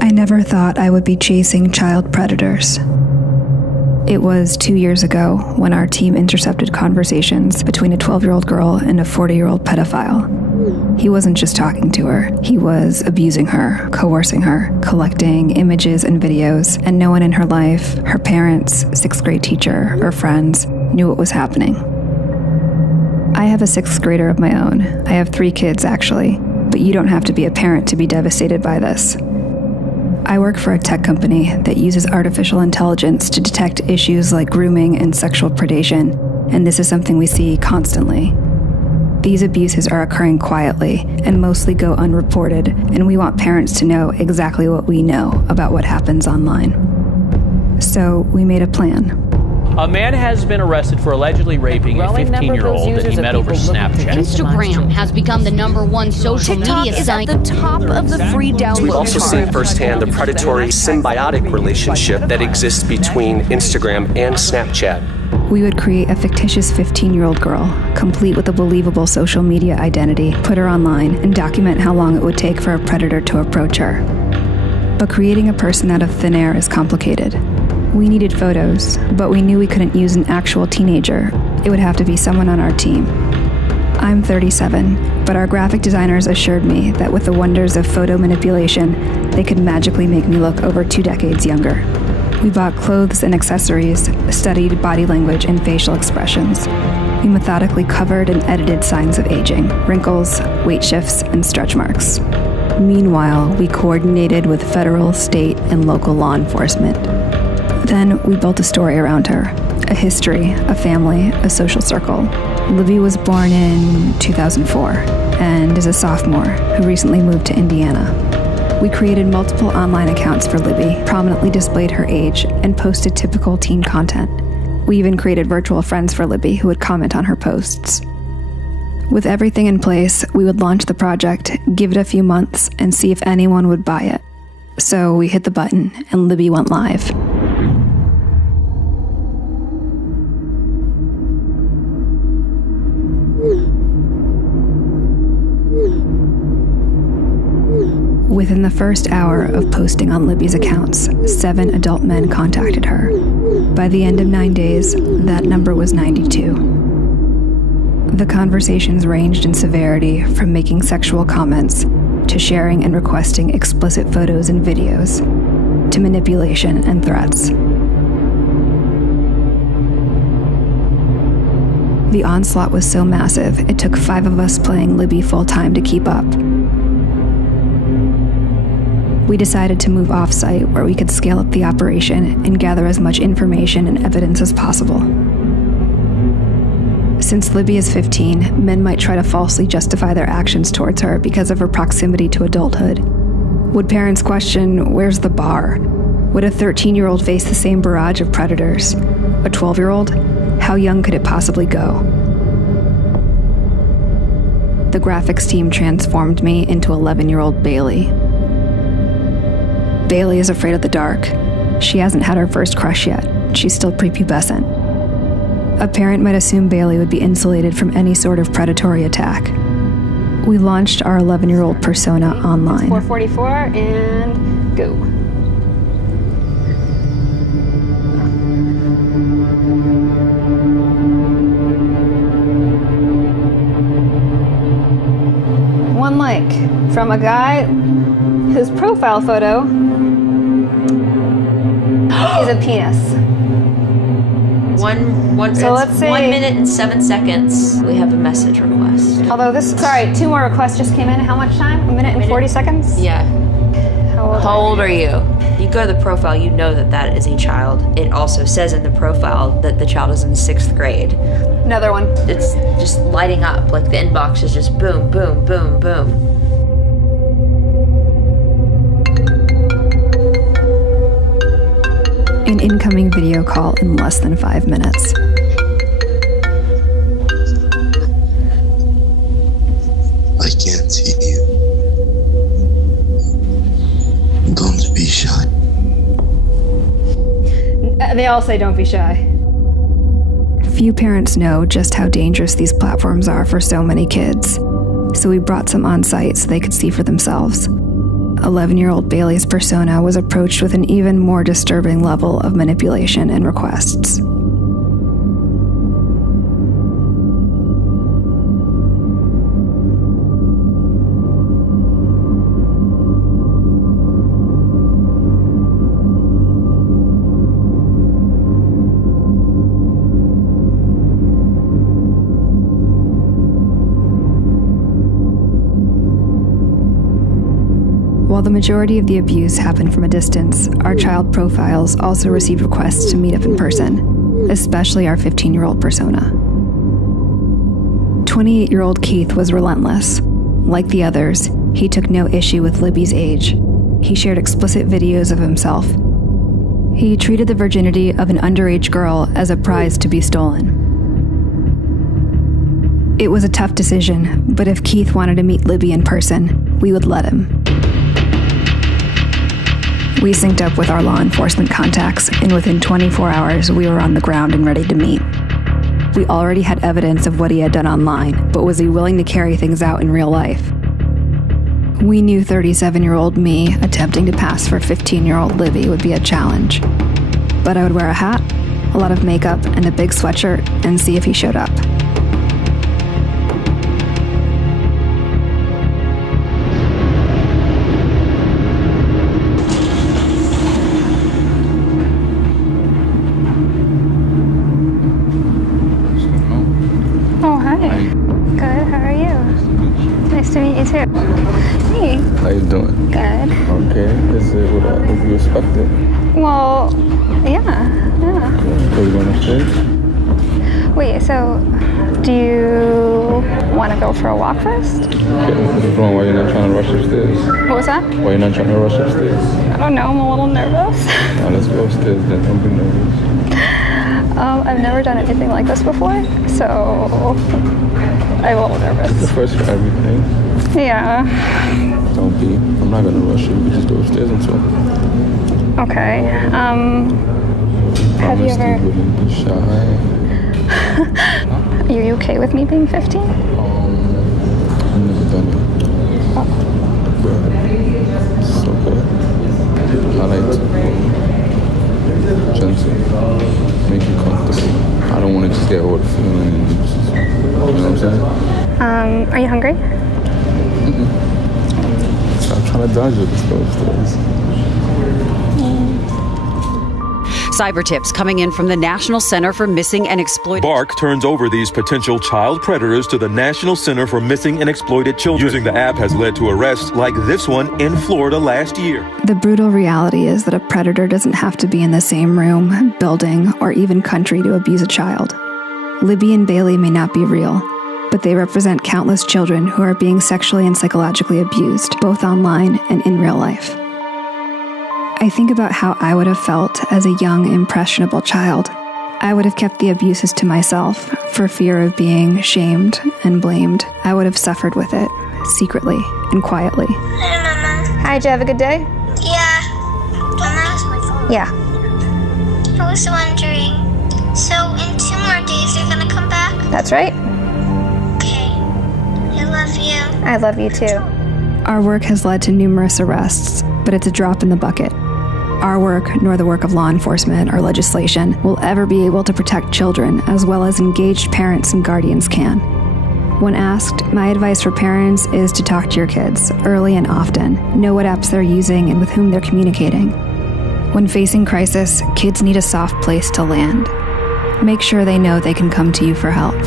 I never thought I would be chasing child predators. It was 2 years ago when our team intercepted conversations between a 12-year-old girl and a 40-year-old pedophile. He wasn't just talking to her, he was abusing her, coercing her, collecting images and videos, and no one in her life, her parents, sixth grade teacher, or friends, knew what was happening. I have a sixth grader of my own. I have 3 kids, actually, but you don't have to be a parent to be devastated by this. I work for a tech company that uses artificial intelligence to detect issues like grooming and sexual predation, and this is something we see constantly. These abuses are occurring quietly and mostly go unreported, and we want parents to know exactly what we know about what happens online. So we made a plan. A man has been arrested for allegedly raping a 15-year-old that he met over Snapchat. Instagram has become the #1 social media site. At the top of the free download. We've also seen firsthand the predatory symbiotic relationship that exists between Instagram and Snapchat. We would create a fictitious 15-year-old girl, complete with a believable social media identity, put her online, and document how long it would take for a predator to approach her. But creating a person out of thin air is complicated. We needed photos, but we knew we couldn't use an actual teenager. It would have to be someone on our team. I'm 37, but our graphic designers assured me that with the wonders of photo manipulation, they could magically make me look over 2 decades younger. We bought clothes and accessories, studied body language and facial expressions. We methodically covered and edited signs of aging, wrinkles, weight shifts, and stretch marks. Meanwhile, we coordinated with federal, state, and local law enforcement. Then we built a story around her, a history, a family, a social circle. Libby was born in 2004 and is a sophomore who recently moved to Indiana. We created multiple online accounts for Libby, prominently displayed her age, and posted typical teen content. We even created virtual friends for Libby who would comment on her posts. With everything in place, we would launch the project, give it a few months, and see if anyone would buy it. So we hit the button, and Libby went live. Within the first hour of posting on Libby's accounts, 7 adult men contacted her. By the end of 9 days, that number was 92. The conversations ranged in severity from making sexual comments to sharing and requesting explicit photos and videos to manipulation and threats. The onslaught was so massive, it took 5 of us playing Libby full-time to keep up. We decided to move off-site where we could scale up the operation and gather as much information and evidence as possible. Since Libby is 15, men might try to falsely justify their actions towards her because of her proximity to adulthood. Would parents question, where's the bar? Would a 13-year-old face the same barrage of predators? A 12-year-old? How young could it possibly go? The graphics team transformed me into 11-year-old Bailey. Bailey is afraid of the dark. She hasn't had her first crush yet. She's still prepubescent. A parent might assume Bailey would be insulated from any sort of predatory attack. We launched our 11-year-old persona online. 444 and go. One like from a guy whose profile photo is a penis. Let's say 1 minute and 7 seconds. We have a message request. Although 2 more requests just came in. How much time? 1 minute and 40 seconds? Yeah. How old are you? You go to the profile, you know that is a child. It also says in the profile that the child is in 6th grade. Another one. It's just lighting up, like the inbox is just boom, boom, boom, boom. An incoming video call in less than 5 minutes. I can't see you. Don't be shy. They all say don't be shy. Few parents know just how dangerous these platforms are for so many kids, so we brought some on site so they could see for themselves. 11-year-old Bailey's persona was approached with an even more disturbing level of manipulation and requests. While the majority of the abuse happened from a distance, our child profiles also received requests to meet up in person, especially our 15-year-old persona. 28-year-old Keith was relentless. Like the others, he took no issue with Libby's age. He shared explicit videos of himself. He treated the virginity of an underage girl as a prize to be stolen. It was a tough decision, but if Keith wanted to meet Libby in person, we would let him. We synced up with our law enforcement contacts, and within 24 hours, we were on the ground and ready to meet. We already had evidence of what he had done online, but was he willing to carry things out in real life? We knew 37-year-old me attempting to pass for 15-year-old Libby would be a challenge. But I would wear a hat, a lot of makeup, and a big sweatshirt, and see if he showed up. Hey. How you doing? Good. Okay. Is it what you expected? Well, yeah. So you going upstairs? Wait, so do you want to go for a walk first? Okay. What's wrong? Why you're not trying to rush upstairs? What was that? Why you're not trying to rush upstairs? I don't know. I'm a little nervous. Now let's go upstairs then. Don't be nervous. I've never done anything like this before, so I'm a little nervous. It's the first for everything. Yeah. Don't be. I'm not gonna rush you. We just go upstairs and talk. Okay. Have you ever? You wouldn't be shy. Are you okay with me being 15? I've never done it. Oh. But it's okay. I like to gentle, make you comfortable. I don't want to just get all the feeling and just, you know what I'm saying? Are you hungry? Stop trying to dodge it. Let's go upstairs. Cyber tips coming in from the National Center for Missing and Exploited. BARC turns over these potential child predators to the National Center for Missing and Exploited Children. Using the app has led to arrests like this one in Florida last year. The brutal reality is that a predator doesn't have to be in the same room, building, or even country to abuse a child. Libby and Bailey may not be real, but they represent countless children who are being sexually and psychologically abused, both online and in real life. I think about how I would have felt as a young, impressionable child. I would have kept the abuses to myself for fear of being shamed and blamed. I would have suffered with it, secretly and quietly. Hi, Mama. Hi, did you have a good day? Yeah. Mama? Yeah. I was wondering, so in 2 more days you're gonna come back? That's right. Okay. I love you. I love you too. Our work has led to numerous arrests, but it's a drop in the bucket. Our work, nor the work of law enforcement or legislation, will ever be able to protect children as well as engaged parents and guardians can. When asked, my advice for parents is to talk to your kids early and often, know what apps they're using and with whom they're communicating. When facing crisis, kids need a soft place to land. Make sure they know they can come to you for help.